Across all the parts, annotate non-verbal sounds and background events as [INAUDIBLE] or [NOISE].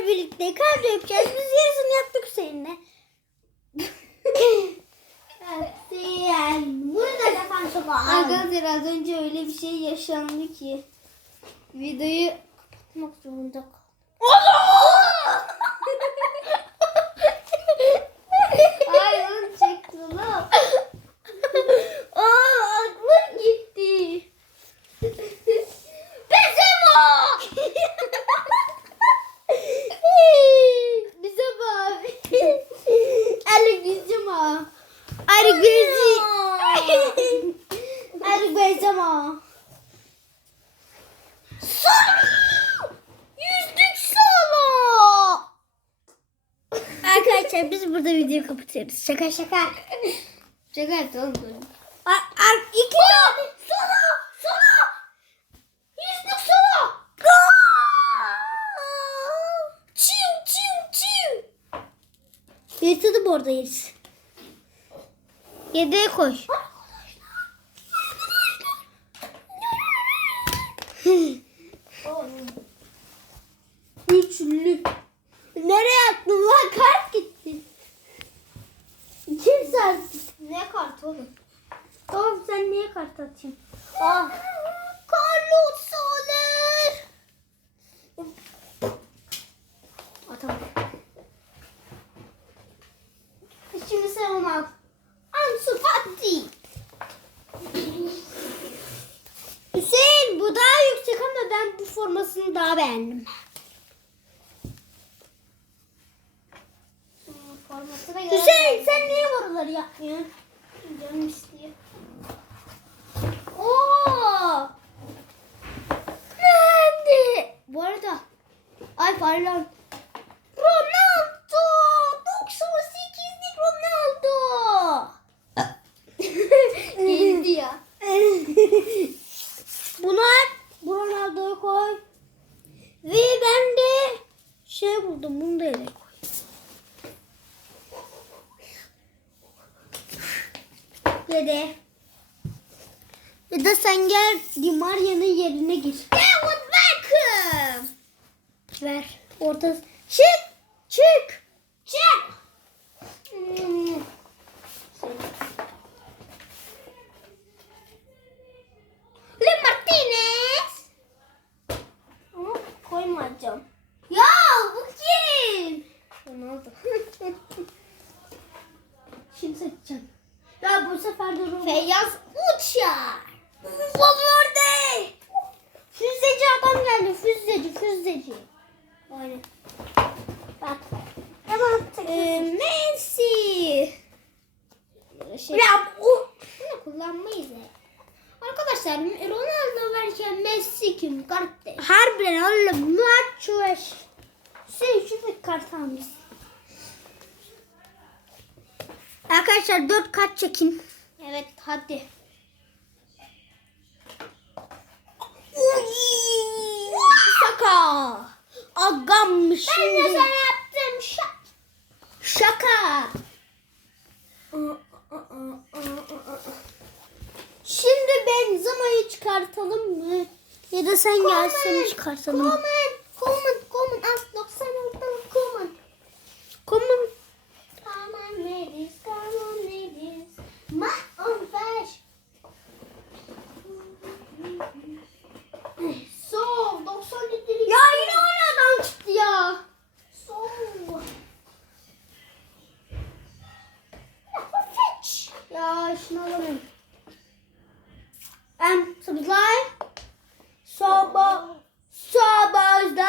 yapacağız birlikte. Kadro yapacağız. Biz yarısını yaptık seninle. Yani burada defansı var. Arkadaşlar az önce öyle bir şey yaşandı ki videoyu kapatmak zorunda kaldım. Ay onu çekti lan. Aa aklım gitti. Benzema! Bize bak. Ali Benzema. Ali Benzema. Ali Benzema. Sana! Yüzdük sana! Arkadaşlar biz burada videoyu kapatıyoruz. Şaka şaka. Şaka yaptı oğlum. Ar, ar, iki tane. Sana! Sana! Yüzdük sana! Çiu çiu çiu. Yırtıldı bu arada yeriz. Yedeğe koy. Üçlü. Nereye attın lan? Kart gitti. Kim sardı? Ne kart oğlum? Oğlum sen niye kart atıyorsun? Ah. Carlos Soler. Atamam. Şimdi sen onu al. Ansu Fati. Hüseyin bu daha yüksek ama ben bu formasını daha beğendim. Hüseyin sen niye buraları yapmıyorsun? Canım istiyor. Oo! Nerede? Bu arada ay pardon. Ronaldo! 98'lik Ronaldo! Geldi ya. Bunu at. Ronaldo'yu koy. Ve ben de şey buldum. Bunu da yere koy. Dede. Ya da sen gel Di Maria'nın yerine gir. David Beckham. Ver. Orta. Çık. Çık. Hmm. Le Martinez. Ama koymayacağım. Ya bu kim? Ronaldo. Şimdi seçeceğim. Ya bu sefer de Ronaldo. Feyyaz Uçar. Valverde. Füzeci adam geldi. Füzeci, füzeci. Aynen. Bak. Tamam. Ee, Messi. Şey, ya o. Bunu kullanmayız ya. Arkadaşlar Ronaldo varken Messi kim kardeş? Harbiden oğlum maç var. Sen şu bir kart almış. Arkadaşlar dört kart çekin. Evet hadi. Şaka. Agam şimdi. Ben de sana yaptım şaka. Şaka. Şimdi Benzema'yı çıkartalım mı? Ya da sen gelsin çıkartalım. Coleman, Coleman, Em, Sabuzlay. Soba. Sabuzlay.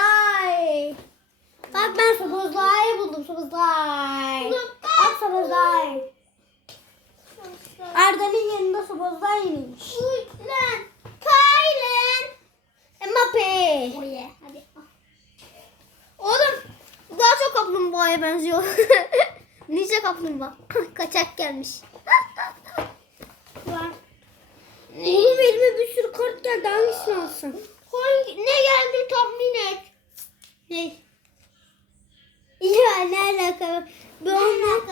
Bak ben Sabuzlay'ı buldum. Sabuzlay. Bak Sabuzlay. Arda'nın yanında Sabuzlay yenilmiş. Lan. Kylen. Mbappe. Hadi. Oğlum daha çok kaplumbağaya benziyor. [LAUGHS] Nice kaplumbağa. [LAUGHS] Kaçak gelmiş. Oğlum elime bir sürü kart geldi. Hangisini alsam? Hangi, ne geldi tahmin et. Ne? Ya ne alaka? Ben onu...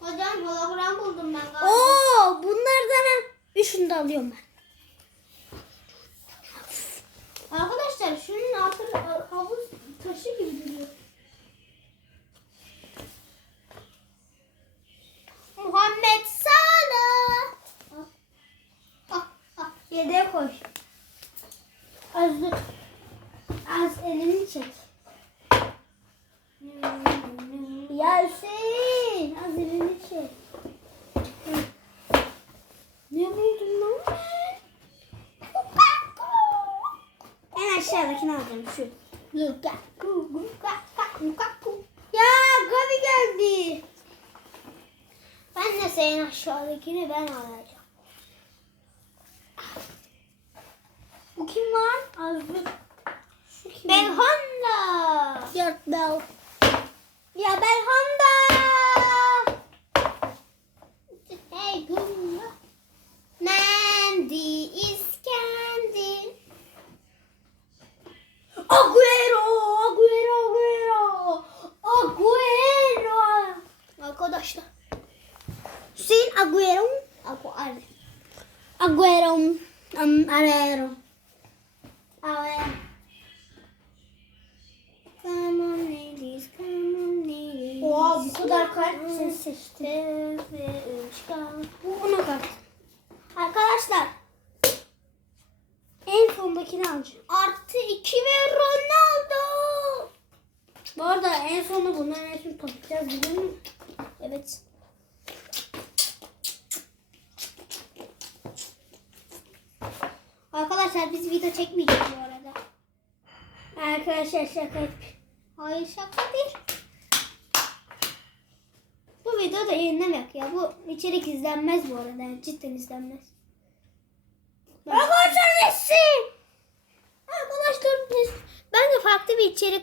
Hocam hologram buldum ben galiba. Oo, bunlardan üçünü de alıyorum ben. Arkadaşlar şunun altı havuz Fenerbahçe gibi duruyor. Muhammed Salah. Ah, ah, yedeğe koy. Az dur. Az elini çek. Ya Hüseyin az elini çek. Hı. Ne buldun lan? Aşağıdakini alacağım şu. Ya Gabi geldi. Ben de senin aşağıdakini ben alacağım. Bu kim lan? Az dur. Şu kim? Belhanda. Dört bel. Ya Belhanda. Hey Gumba. Mandy is candy. Agüero, Agüero, Agüero. Agüero. Arkadaşlar. Hüseyin Agüero. Aku ar. Agüero. Um, Arero. Awe. Come on ladies, come on ladies. Oha bu kadar kart ve üç kal. Bu ona kart. Arkadaşlar En sondakini alacağım. artı iki ve Ronaldo. Bu arada en sonunda bunların hepsini toplayacağız biliyor musun? Evet. Arkadaşlar biz video çekmeyeceğiz bu arada. Arkadaşlar şaka yap. Hayır şaka değil. Bu video da yayınlamak ya. Bu içerik izlenmez bu arada. Yani cidden izlenmez. Arkadaşlar. Arkadaşlar biz ben de farklı bir içerik